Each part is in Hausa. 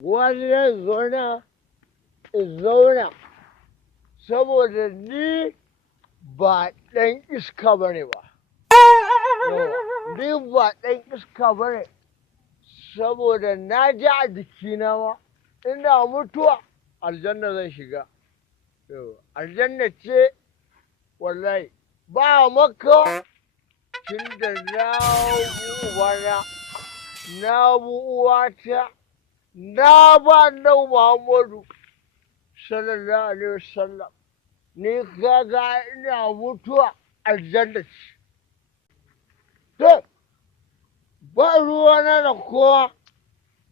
wani zai zauna saboda ni ba ɗan iska ba ne ba. Ni ba ɗan iska ba ne saboda na ji a jikina ma ina mutuwa aljanna zan shiga. Aljanna ce wallahi ba maka tun da na ubana na uwata na ba nan Muhammadu sallallahu alaihi wasallam ni kaga ina mutuwa aljanna ce. To ba ruwana da kowa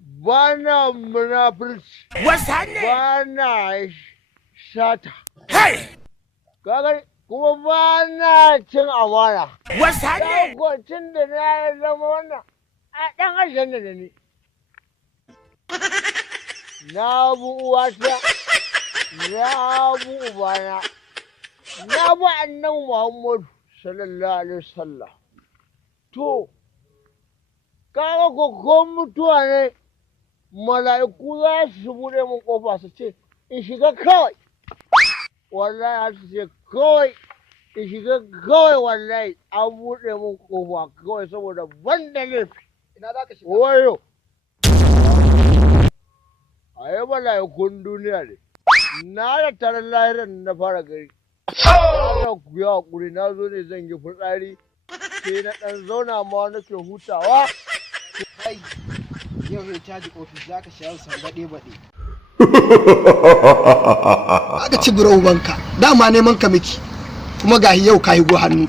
ba na munafurci ba na sata kaga kuma ba na cin amana. Lokacin da na zama wannan a ɗan aljanna da ni. Na bu uwata, na bu ubana, na bu annan Muhammadu sallallahu alaihi wasallam. To, kaga ko mutuwa ne mala'iku za su buɗe min ƙofa su ce in shiga kawai. Wallahi su ce kawai in shiga kawai wallahi an buɗe min ƙofa kawai saboda ban da laifi. Ina za ka shiga? Wayo. A yi mala'ikun duniya ne. Na da taron lahiran na fara gari. Ana ku yi haƙuri na zo ne zan yi fitsari. Sai na ɗan zauna ma nake hutawa. Kai, yau zai caji ofis za ka shayar san baɗe-baɗe. Aka ci bura ubanka, dama neman ka miki, kuma gahi yau ka yi go hannu.